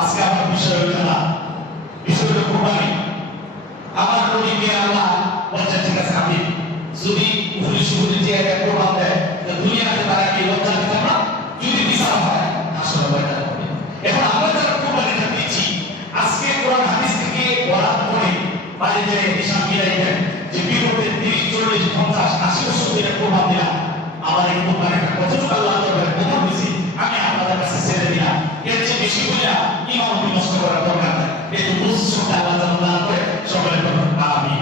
আজকে আমার বিষয় হলো না, বিষয় হলো কোরবানি। আমার নবীকে আল্লাহ বলছেন ঠিক আছে আমি যদি পুলিশ যে একটা কোরবান দেয় দুনিয়াতে তারা কি লজ্জা দিতে না, যদি বিচার হয় আসলে লজ্জা হবে। এখন আমরা যারা কোরবানিটা দিচ্ছি আজকে কোরআন হাদিস থেকে বরাত করে বাড়িতে হিসাব মিলাইবেন যে বিগত 30 40 50 80 বছর ধরে কোরবান দিলাম, আমার এই কোরবানিটা কতটুকু আল্লাহ দরবারে কবুল হয়েছে আমি আপনাদের কাছে ছেড়ে দিলাম। এর চেয়ে বেশি বলে ইমাম বিনষ্ট করার দরকার নাই। এই তো বুঝতে আল্লাহ তাআলা করে সকলে বলুন আমিন।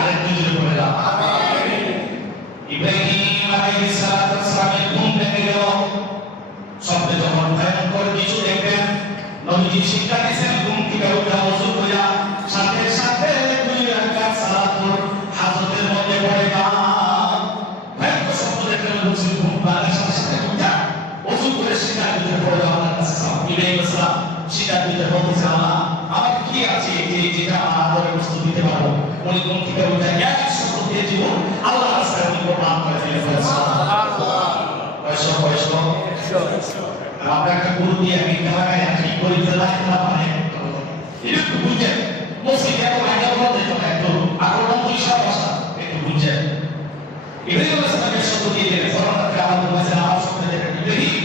আরেক দুজনে বলে দাও আমিন। ইব্রাহিম আলাইহিস সালাতু ওয়াস সালামের ঘুম ভেঙে গেল, স্বপ্নে যখন ভয়ঙ্কর কিছু দেখবেন নবীজি শিক্ষা দিয়েছেন ঘুম থেকে উঠে ওযু করে সাথে সাথে 2 রাকাত সালাতুল হাজতের মধ্যে পড়ে না। ভয়ঙ্কর স্বপ্ন দেখলেন বুঝি ঘুম ভাঙার সাথে সাথে উঠা ওযু করে শিক্ষা দিতে পড়ে আল্লাহর কাছে ইব্রাহিম সালাম শিক্ষা দিতে বলতেছে আল্লাহ আমার কি আছে যে যেটা আমার আদরের বস্তু দিতে পারবো। উনি ঘুম থেকে উঠে এক শব্দ দিয়ে জীবন আল্লাহর রাস্তায় উনি কোরবান করে ফেলেছেন। সুবহানাল্লাহ। কয়শো আমরা একটা গুরু দিয়ে আমি ঢাকায় আসি পরিচয় রাখতে না পারে একটু বুঝেন মসজিদে এত আগে বলতে তো একটু আক্রমণ পরিষ্কার ভাষা একটু বুঝেন। ইব্রাহিম আলাইহিস সালামের শব্দ দিয়ে দিলেন ফরমাতে আমাদের মাঝে আমার শব্দ দিয়ে ইব্রাহিম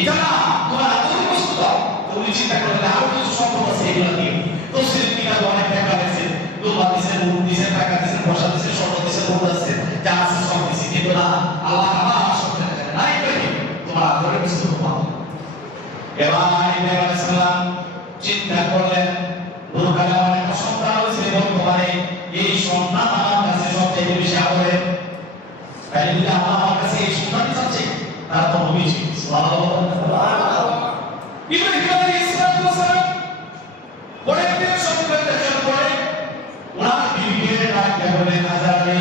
এটা না তোমার আদরের বস্তু দাও। তুমি চিন্তা করলে আরো কিছু সম্পদ আছে এগুলো দিয়ে তো সিদ্দিকা অনেক টাকা দিয়েছে, দুবা দিয়েছে, মুখ দিয়েছে, টাকা দিয়েছে, পয়সা দিয়েছে, স্বর্ণ দিয়েছে, মুখ দিয়েছে, যা আছে সব দিয়েছে, কিন্তু না আল্লাহ আমার শব্দ দেয় না ইব্রাহিম তোমার আদরের বস্তু দাও। এবার ইব্রাহিম আলাইহিস সালাম চিন্তা করলেন দুর্গার একটা সন্তান হয়েছে বর্তমানে এই সন্তান আমার কাছে সবচেয়ে বেশি আদরের, তাই যদি আল্লাহ আমার কাছে এই সন্তান চাচ্ছে তার তো নবীজি সুবহানাল্লাহ। ইব্রাহিম আলাইহিস সালাম পরে থেকে স্বপ্ন দেখার পরে ওনার বিবিকে ডাক দিয়ে বলেন হাজারে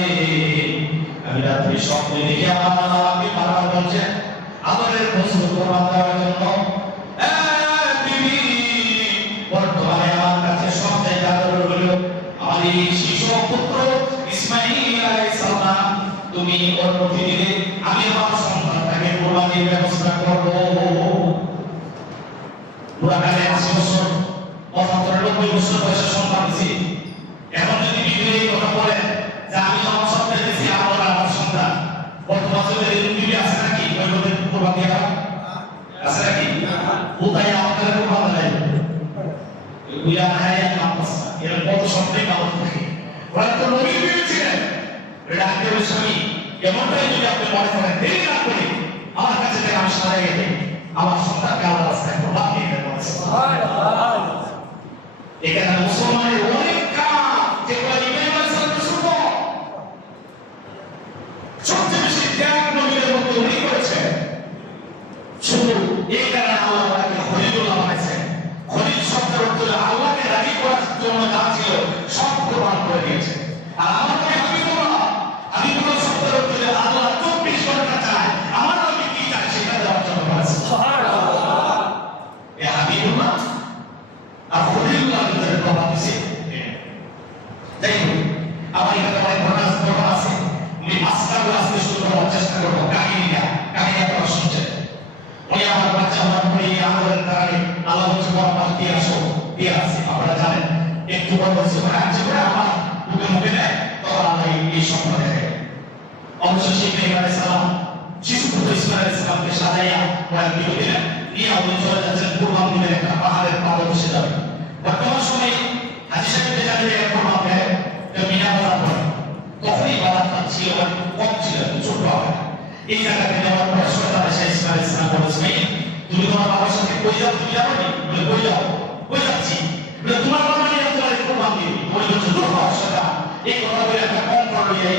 আমি রাত্রি স্বপ্নে দেখি আপনি বারবার বলছেন আদরের বস্তু কোরবান দেওয়ার জন্য। বর্তমানে আমার কাছে সবচেয়ে আদরের হলো আমার এই শিশু পুত্র ইসমাঈল আলাইহিস সালাম। তুমি অনুমতি দিলে আমি আমার সন্তানটাকে কোরবানির ব্যবস্থা করব। পুরাকালে 80 বছর 75 90 বছর বয়সের সন্তান দিছি। এখন যদি বিবির এই কথা বলেন যে আমি আমার সন্তান দিছি আমার সন্তান, বর্তমান যুগে বিবি আছে নাকি ওই মধ্যে কোরবান দেওয়া আছে নাকি? কোথায় আমাদের কোরবান দেয় এগুলা হায় নামাজ এর কত সন্তান কামত থাকে হয়তো নবী বিবি ছিলেন রাতের স্বামী। এমনটাই যদি আপনি মনে করেন দেরি না করে আমার কাছে থেকে আমি সারাই গেলে আমার সন্তানকে আল্লাহ রাস্তায় কোরবান দিয়ে দেবো। সুবহানাল্লাহ। এখানে মুসলমানের অনেক কাজ যেগুলো ইব্রাহিম আলাইহিস সালামের শুরু সবচেয়ে বেশি ত্যাগ নবীদের মধ্যে উনি করেছেন। শুধু এই কারণে আল্লাহ তাকে খলিলুল্লাহ বানাইছেন। খলিল শব্দের অর্থ হলো আল্লাহকে রাজি করার জন্য যা ছিল সব কোরবান করে দিয়েছে। আর আমার নবী হাবিবুল্লাহ শব্দের অর্থ হলো আল্লাহ 24 ঘন্টা চায় আমার নবী কি চায় সেটা দেওয়ার জন্য বলেছে। সুবহানাল্লাহ। এই হাবিবুল্লাহ আর খলিলুল্লাহ ভিতরে প্রভাব দিছে। যাই হোক আমার এখানে অনেক ঘটনা আছে, আমি মাসকাগুলো আজকে শুরু করার চেষ্টা করবো। কাহিনী আপনারা শুনছেন। উনি আমার বাচ্চা হওয়ার পরে আমাদের দ্বারে আল্লাহ হচ্ছে বরবাদ দিয়ে আসে আপনারা জানেন। একটু বড় হচ্ছে মানে আছে করে আমার বুকে মুখে দেয় তখন আল্লাহ এই স্বপ্ন দেখে। অবশেষে ইব্রাহিম আলাইহিস সালাম শিশু পুত্র ইসমাঈল আলাইহিস সালামকে সাজাইয়া ওয়াল বিয়ে দিলেন, নিয়ে উনি চলে যাচ্ছেন কুরবান দিবেন একটা পাহাড়ের পাদে বসে যাবেন। বর্তমান সময়ে হাজী সাহেবদের জানিয়ে কুরবান দেয় মিনা বাজার পরে তখনই বাজারটা ছিল কম ছিল ছোট হয়। এই জায়গাতে যাওয়ার পর সরকার এসে ইসমাঈল আলাইহিস সালাম বলে ইসমাঈল তুমি তোমার বাবার সাথে কই যাও, তুমি যাবো নি? বলে কই যাও? কই যাচ্ছি? বলে তোমার বাবা নিয়ে তোমার কুরবান দিবি। বলে দূর হওয়ার সাথে এই কথা বলে একটা কম করলো এই